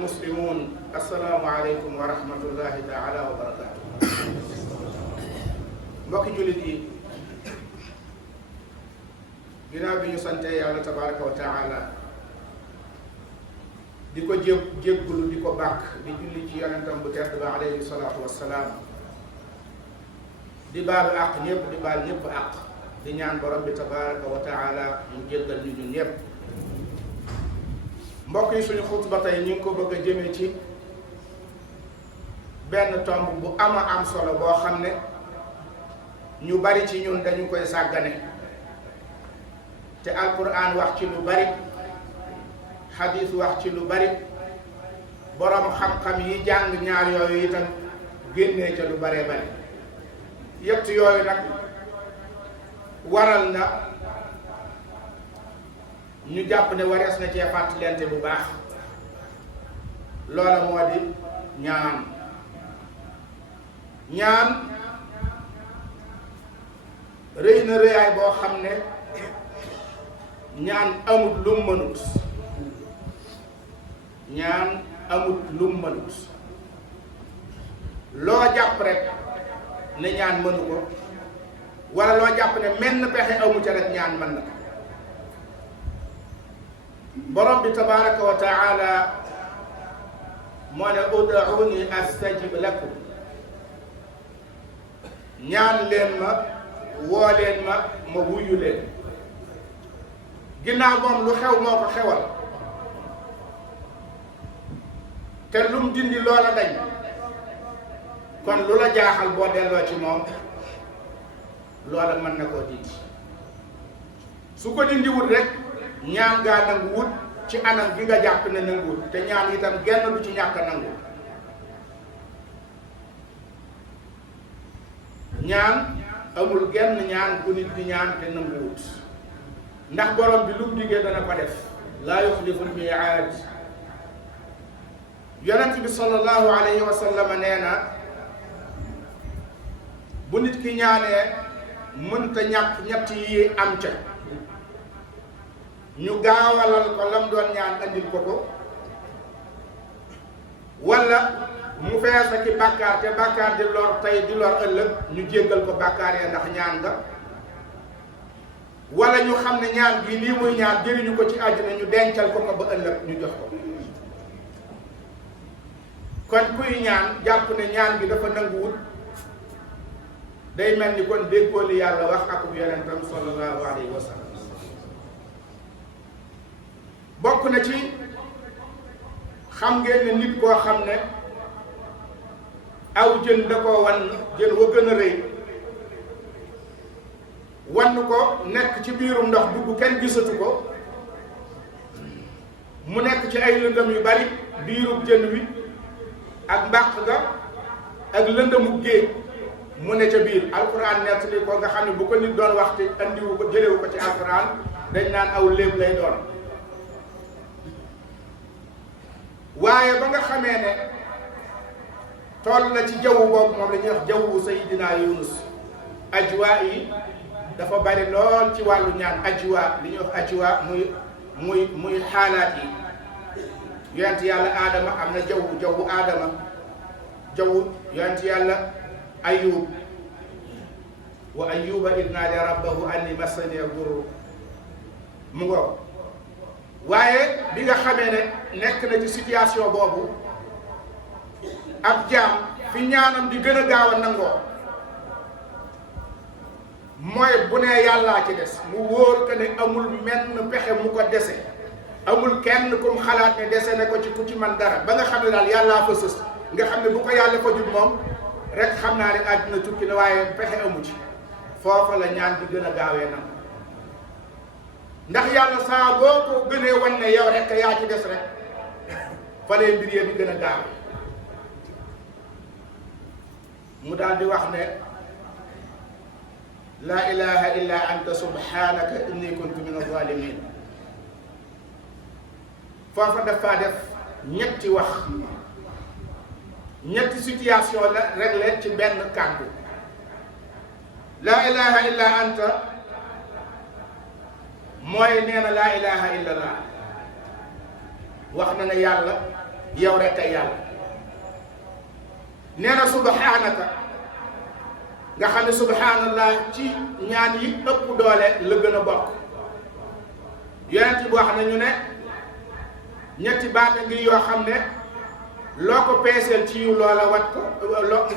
المسلمون السلام عليكم ورحمة الله تعالى وبركاته. mbokki jullit yi ginnaaw bi ñu sante yàlla tabaraka wa taala di ko jéggulu di ko bàkk di julli ci yonentam bu tedd ba alayhi salaatu wassalaam di baalu àq ñëpp di baal ñëpp àq di ñaan borom bi tabaraka wa taala ñu jéggal ñu ñun ñëpp. mbokk yi suñu xutba tey ñu ngi ko bëgg a jëmee ci benn tomb bu am solo boo xam ne ñu bari ci ñun dañu koy sàggane te alquran wax ci lu bari, xadiis wax ci lu bari, borom xam-xam yi jàng ñaar yooyu itam génnee ca lu baree bari. yett yooyu nag waral na ñu jàpp ne warees na cee fàttalente bu baax. loola moo di ñaan rëy na rëyaay boo xam ne ñaan amut lum mënut. ñaan amut lum mënut. loo jàpp rek ne ñaan mënu ko wala loo jàpp ne menn pexe amu ca rek ñaan mën na ko. borom bi tabaraka wa taala moo ne ud'uuni astajib lakum. ñaan leen ma woo leen ma wuyu leen. ginnaaw moom lu xew moo ko xewal te lum dindi loola dañ, kon lu la jaaxal boo delloo ci moom loola mën na koo dindi. su ko dindiwut rek ñaan gaa nangu wut ci anam gi nga jàpp ne nanguwut, te ñaan itam genn du ci ñàkk nangu. ñaan amul genn ñaan ku nit di ñaan te nanguwut, ndax borom bi lu mu diggee dana ko def. laa yuxliful miiaad. yonent bi sallallahu alayhi wa sallam nee na bu nit ki ñaanee mënta ñàkk ñett yi am ca, ñu gaawalal ko lam doon ñaan andil ko wala mu feesa ci bàkkaar te bàkkaar di lor tey di lor ëllëg ñu jéggal ko bàkkaar ya ndax ñaan nga, wala ñu xam ne ñaan bii lii muy ñaan jëriñu ko ci àddina ñu dencal ko ba ëllëg ñu jox ko. kon kuy ñaan jàpp ne ñaan gi dafa nanguwul, day mel ni kon déggoo li yàlla wax akub yonentam sallallahu alayhi wa sallam. bokk na ci xam ngeen ne nit koo xam ne aw jën da koo wan, jën wa gën a rëy wann ko nekk ci biirum ndox dugg kenn gisatu ko, mu nekk ci ay lëndëm yu bari biirub jën wi ak mbàq ga ak lëndëmu géej mu ne ca biir. alquran nettali ko nga xam ne bu ko nit doon wax te andiwu ko jëlewu ko ci alquran dañ naan aw léeb lay doon. waaye ba nga xamee ne toll na ci jaww boobu moom la ñuy wax jawwu Seydina Yunus, ajwa yi dafa bari lool ci wàllu ñaan. ajwa li ñuy wax ajwa muy xaalaat yi. yonent yàlla aadama am na jawwu aadama, jawwu yonent yàlla ayub wa ayuba id naada rabbahu anni massani durru mu ngo. waaye bi nga xamee ne nekk na ci situation boobu, ab jaam fi ñaanam di gën a gaaw a nangoo mooy bu nee yàllaa ci des, mu wóor que ne amul menn pexe mu ko dese, amul kenn kum xalaat ne dese ne ko ci ku ci man dara, ba nga xam ne daal yàllaa fa sës. nga xam ne bu ko yàlla fa jub moom rek xam naa ne àddina tukki na, waaye pexe amu ci. foofa la ñaan bi gën a gaawee nangu, ndax yàlla saa boo ko gënee wan ne yow rek yaa ci des rek fa lay mbir yi di gën a gaawee. mu daal di wax ne laa ilaha illa anta subhanaka inni kuntu min az-zalimin. foofa dafa def ñetti wax, ñetti situation la réglé ci benn kàddu. laa ilaha illa anta mooy nee na laa ilaha illa allah, wax na ne yàlla yow rek kay yàlla. nee na subhaanaka nga xam ne subhaanallah ci ñaan yi ëpp doole la gën a bokk. yonent bi wax nañu ne ñetti baata ngi yoo xam ne loo ko peeseel ci yu loola wat ko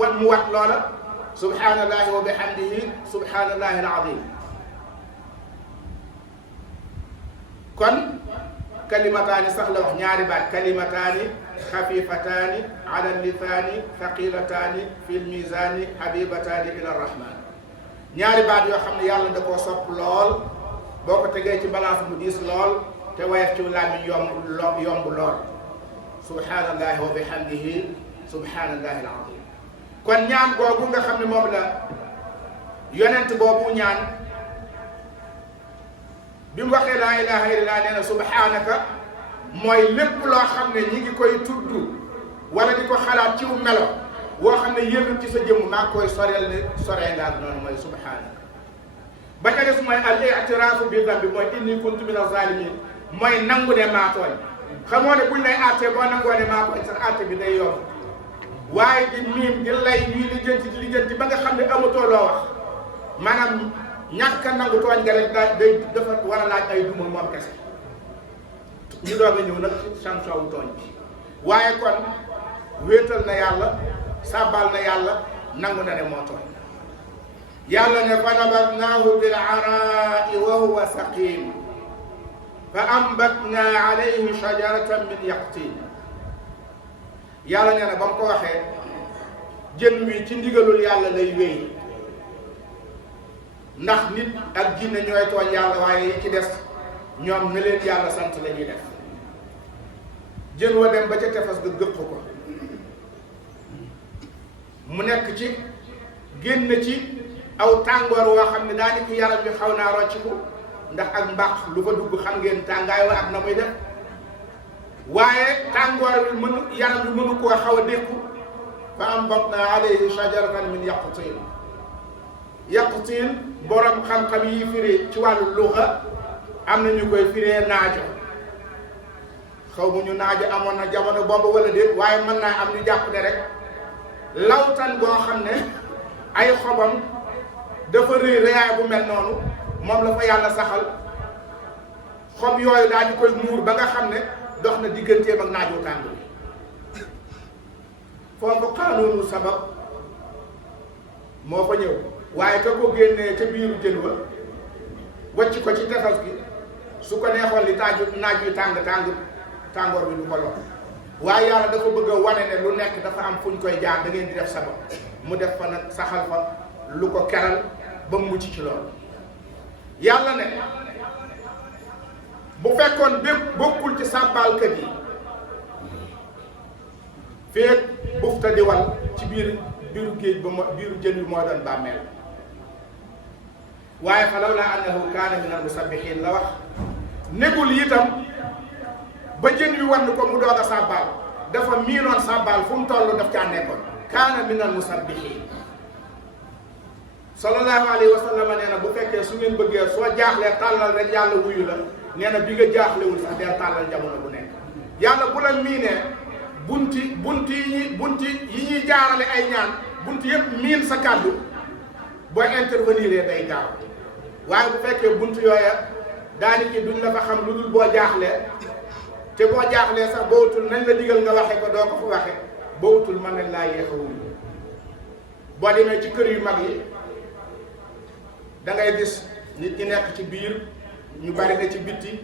wat mu wat loola subhaanallahi wa bihamdihi subhaanallahi al-azim. kon kalimataani sax la wax ñaari baat kalimataani xafifataani ala lisaani thaqilataani fi lmisaani habibataani ila rahman. ñaari baat yoo xam ne yàlla da koo sopp lool boo ko tegee ci balance mu diis lool te wayef ci làmmiñ yomb lool subhanallahi wa bihamdihi subhanallahi al-azim. kon ñaan googu nga xam ne moom la yonent boobu ñaan bi mu waxee laa ilaha illallah nee na subhanaka mooy lépp loo xam ne ñi ngi koy tudd wala di ko xalaat ci wu melo woo xam ne yëngu ci sa jëmm maa koy soreel ne soree ngaal noonu mooy subhanaka. ba ca des mooy al i'tiraafu bi dambi mooy inni kuntu mina zalimin mooy nangu ne maa tooñ. xamoo ne buñ lay àttee boo nangoo ne maa tooñ sax àtte bi day yomb waaye di miim di lay ñuy lijjanti ba nga xam ne amatoo loo wax maanaam ñàkk a nangu tooñ nga rek day dafa war a laaj ay duma moom kese ñu doog a ñëw nag ci sanction wu tooñ bi. waaye kon wéetal na yàlla sàbbal na yàlla nangu na ne moo tooñ. yàlla ne fa nabadnaahu bil araa'i wa huwa saqim fa ambatna alayhi shajaratan min yaqtin. yàlla nee na ba mu ko waxee jën wi ci ndigalul yàlla lay wéy ndax nit ak jinne ñooy tooñ yàlla waaye yi ci des ñoom ne leen yàlla sant la ñuy def. jën wa dem ba ca tefes ga gëpp ko mu nekk ci génn ci aw tàngoor woo xam ne daanaka yaram bi xaw naa rocciku ndax ak mbaq lu fa dugg xam ngeen tàngaay wa ak na muy def waaye tàngoor bi yaram bi mënu koo xaw a dékku fa ambatna alayhi shajaratan min yaqtin. yaqtin borom xam-xam yi firi ci wàllu luxa am na ñu koy firee naajo xaw ma ñu naajo amoon na jamono boobu wala déet waaye mën naa am ñu jàpp ne rek lawtan boo xam ne ay xobam dafa rëy rëyaay bu mel noonu moom la fa yàlla saxal xob yooyu daal di koy muur ba nga xam ne dox na digganteem ak naaju tàng bi. foofu xaanuunu sabab moo fa ñëw waaye ka ko génnee ca biiru jën wa wàcc ko ci tefes gi su ko neexoon li naaj yu tàngoor bi du ko lor waaye yàlla dafa bëgg a wane ne lu nekk dafa am fu ñu koy jaar da ngeen di def sabab mu def fa nag saxal fa lu ko keral ba mu mucc ci loolu. yàlla ne bu fekkoon bépp bokkul ci sàbbaalkat yi feek bufta di wal ci biiru géej ba biiru jën bi moo doon bàmmeel waaye fa lawlaa annahu kaana min al-musabbihiin la wax négul itam ba jën wi wann ko mu doog a sàbbaal dafa miinoon sàbbaal fu mu toll daf caa nekkoon kaana min al-musabbihiin. sallallahu alayhi wa sallam nee na bu fekkee su ngeen bëggee soo jaaxlee tàllal rek yàlla wuyu la nee na bi nga jaaxlewul sax deel tàllal jamono bu nekk. yàlla bu la miinee bunti yi ñuy jaarale ay ñaan bunti yëpp miin sa kàddu boo intervenir day gaaw waaye bu fekkee buntu yooya daanaka duñ la fa xam lu dul boo jaaxlee te boo jaaxlee sax boo wutul nañ la digal nga waxe ko doo ko fa waxe boo wutul mën nañ laa yéex a wuyu. boo demee ci kër yu mag yi da ngay gis nit ñi nekk ci biir ñu bari na ci bitti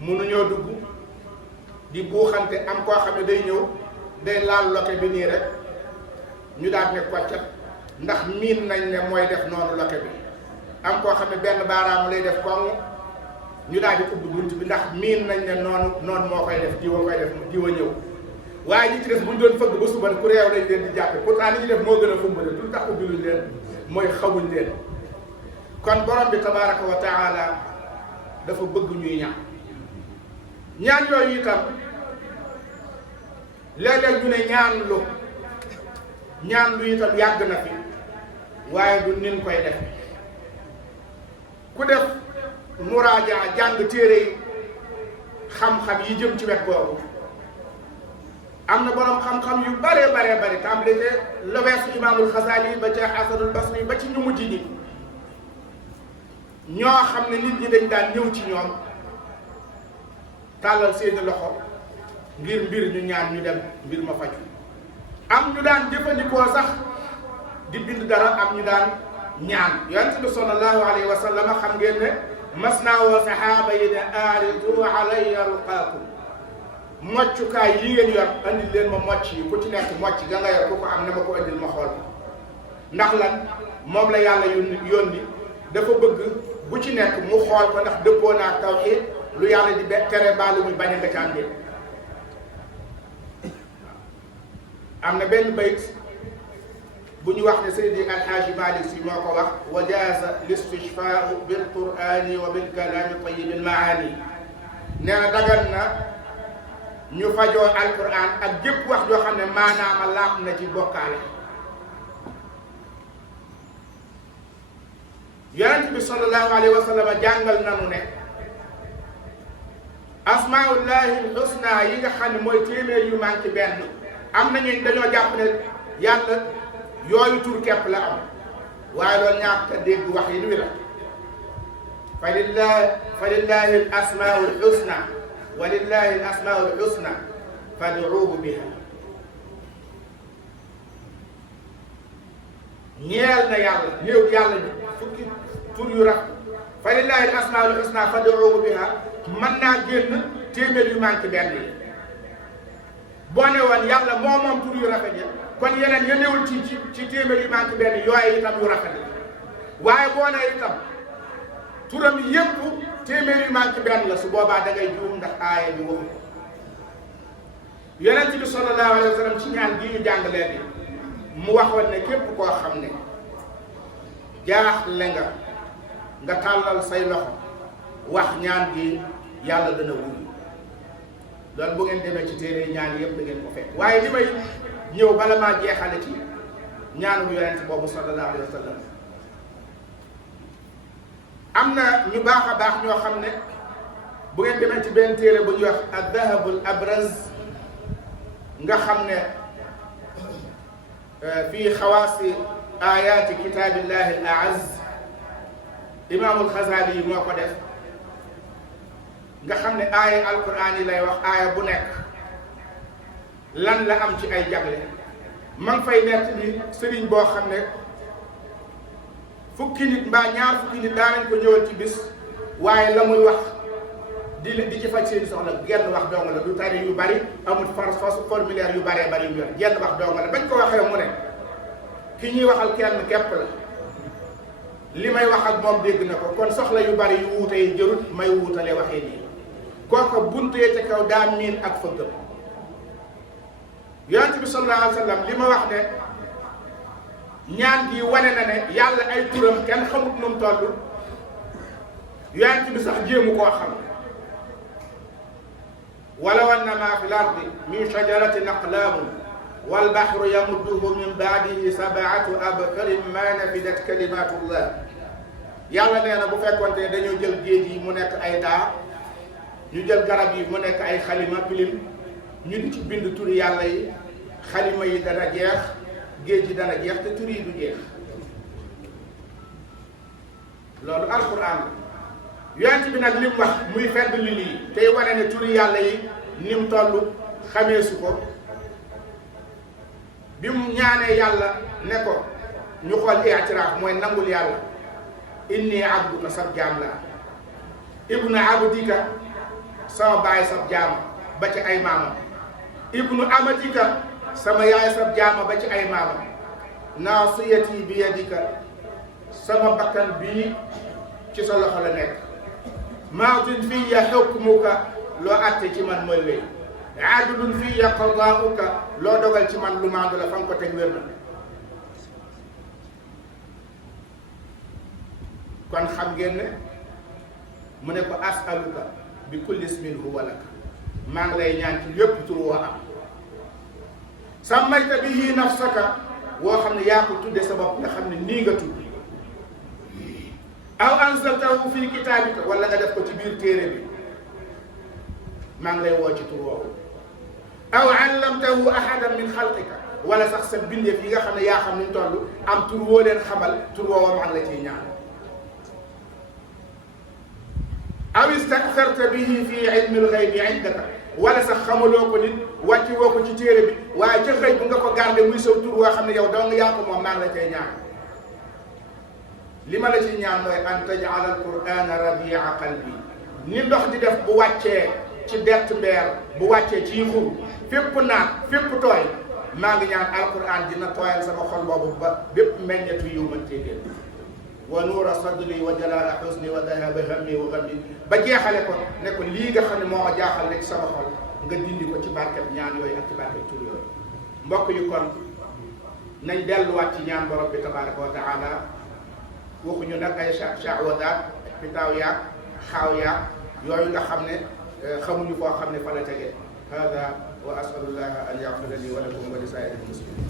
mënuñoo dugg di buuxante am koo xam ne day ñëw day laal loke bi nii rek ñu daal ne koccat ndax miin nañ ne mooy def noonu loke bi am koo xam ne benn baaraam lay def koŋ ñu daal di ubbi bunt bi ndax miin nañ ne noonu moo koy def diwa koy def diwa ñëw waaye ñi ci def bu ñu doon fëgg ba suba ku réew lañ leen di jàppe pourtant li ñu def moo gën a fumbale lu tax ubbi luñ leen mooy xamuñ leen. kon borom bi tabaraka wa taala dafa bëgg ñuy ñaan yooyu itam léeg-léeg ñu ne ñaan lu itam yàgg na fi waaye du nin koy def ku def muraaja jàng téere xam-xam yi jëm ci wet boobu am na borom xam-xam yu bare tàmbale la weesu imaamul Xasaali ba ca Xasanul Basri ba ci ñu mujj ñi ñoo xam ne nit ñi dañ daan ñëw ci ñoom tàllal seeni loxo ngir mbir ñu ñaan ñu dem mbir ma faju am ñu daan jëfandikoo sax di bind dara am ñu daan ñaan yonent bi sallallahu alayhi wa sallam xam ngeen ne mas naa woo saxaaba yi ne aaridu alayya ruqaakum moccukaay yi ngeen yor andil leen ma mocc yi ku ci nekk mocc ga nga yor ku ko am na ma ko andil ma xool ndax lan moom la yàlla yónni dafa bëgg bu ci nekk mu xool ko ndax dëppoo naa tawhiid lu yàlla di tere mbaa lu muy bañ a nga ca àndee am na benn bayt bu ñu wax ne Seydi Alxaaji Malik Si moo ko wax wa jaaza listishfaau bil qurani wa bil kalaami tayyibil maani nee na dagan na ñu fajoo alquran ak jëpp wax joo xam ne maanaama laab na ci bokkaale yonent bi sallallahu alayhi wa sallam jàngal nanu ne asmaullahi alxusna yi nga xam ne mooy téeméer yu manqué benn am nañu dañoo jàpp ne yàlla yooyu tur kepp la am waaye loolu ñàkk a dégg wax yi wi la fa lillahi al asmaau al husna wa lillahi al asmaau al husna fad'uuhu biha ñeel na yàlla néew yàlla bi fukki tur yu rafet fa lillahi al asmaau al husna fad'uuhu biha mën naa génn téeméer yu manqué benn yi boo ne woon yàlla moo moom tur yu rafet yi kon yeneen ya newul ci téeméer yu manqué benn yooyu itam yu rafet waaye boo ne itam turam yépp téeméer yu manqué benn la su boobaa da ngay juum ndax aaya bi waxu yonent bi sallallahu alayhi wa sallam ci ñaan gi ñu jàng léegi mu waxoon ne képp koo xam ne jaaxle nga tàllal say loxo wax ñaan gi yàlla dana wuyu loolu bu ngeen demee ci téere ñaan yëpp da ngeen ko fekk waaye li may ñëw bala maa jeexale ci ñaanu yonent boobu sallallahu alayhi wa sallam am na ñu baax a baax ñoo xam ne bu ngeen demee ci benn téere bu ñuy wax ad-dahabul abraz nga xam ne fii xawaasi ayaati kitaabillahi al aaz imaamul Xasaali yi moo ko def nga xam ne aaya alquran yi lay wax aaya bu nekk lan la am ci ay jagle man fay nett ni sëriñ boo xam ne fukki nit mbaa ñaar fukki nit daanañ ko ñëwal ci bis waaye la muy wax di ci faj seen soxla genn wax dong la du tari yu bari amul formulaire yu baree bari yu yor genn wax dong la bañ ko waxee mu ne ki ñuy waxal kenn képp la li may wax ak moom dégg na ko kon soxla yu bari yu wuute yi jërut may wuutale waxee nii kooka buntee ca kaw daa miin ak fëggam yonent bi sallallahu alayhi wa sallam li ma wax ne ñaan gi wane na ne yàlla ay turam kenn xamut nu mu toll yonent bi sax jéemu koo xam walaw anna maa fi l-ardi min shajaratin aqlaamun wal bahru yamudduhu min ba'dihi sab'atu abhurin maa nafidat kalimaatullah yàlla nee na bu fekkoonte dañoo jël géej yi mu nekk ay daa ñu jël garab yi mu nekk ay xalima pilim ñu di ci bind turi yàlla yi xalima yi dana jeex géej yi dana jeex te turi yi du jeex loolu alquran yonent bi nag li mu wax muy fedd li lii tey wane ne turi yàlla yi ni mu toll xamee su ko bi mu ñaanee yàlla ne ko ñu xool i'tiraaf mooy nangul yàlla inni abduka sab jaam laa ibnu abdika sama baay sab jaama ba ci ay maamam ibnu amatika sama yaay sab jaama ba ci ay maamam naasiyati bi yadika sama bakkan bii ci sa loxo la nekk maadin fiya hukmuka loo atte ci man mooy wéy aadilun fiya qadaauka loo dogal ci man lu maandu la fa nga ko teg wér na kon xam ngeen ne mu ne ko asaluka bi kulli ismin huwa lak maa ngi lay ñaan ci lépp tur woo am sammayta bihi nafsaka woo xam ne yaa ko tudde sa bopp nga xam ne nii nga tudd aw anzaltahu fi kitaabika wala nga def ko ci biir téere bi maa ngi lay woo ci tur woowu aw allamtahu ahadan min xalqika wala sax sa bindeef yi nga xam ne yaa xam niñ toll am tur woo leen xamal tur woowa maa ngi la ciy ñaan aw istaktarta bihi fi ilmi lxaybi indaka wala sax xamaloo ko nit wàcci woo ko ci téere bi waaye ca xëy bu nga ko garde muy saw tur woo xam ne yow dong yaa ko moom maa ngi la cay ñaan li ma la ci ñaan mooy an tajala alqurana rabia qalbi ni ndox di def bu wàccee ci dett mbeer bu wàccee ci xur fépp naat fépp tooy maa ngi ñaan alquran dina tooyal sama xol boobu ba bépp meññetu yiw mën cee génn wa nuura sadri wa jalaa xusni wa dahaba hammi wa ghammi ba jeexale ko ne ko lii nga xam ne moo ma jaaxal rek sama xol nga dindi ko ci barkeb ñaan yooyu ak ci barkeb tur yooyu mbokk yi kon nañ delluwaat ci ñaan borom bi tabaraka wa taala waxuñu nag ay shahwadaat pitaaw yaag xaaw yaag yooyu nga xam ne xamuñu koo xam ne fa la tege hada wa asalullah an yaxfira li wa lakum wa li saa'iril muslimin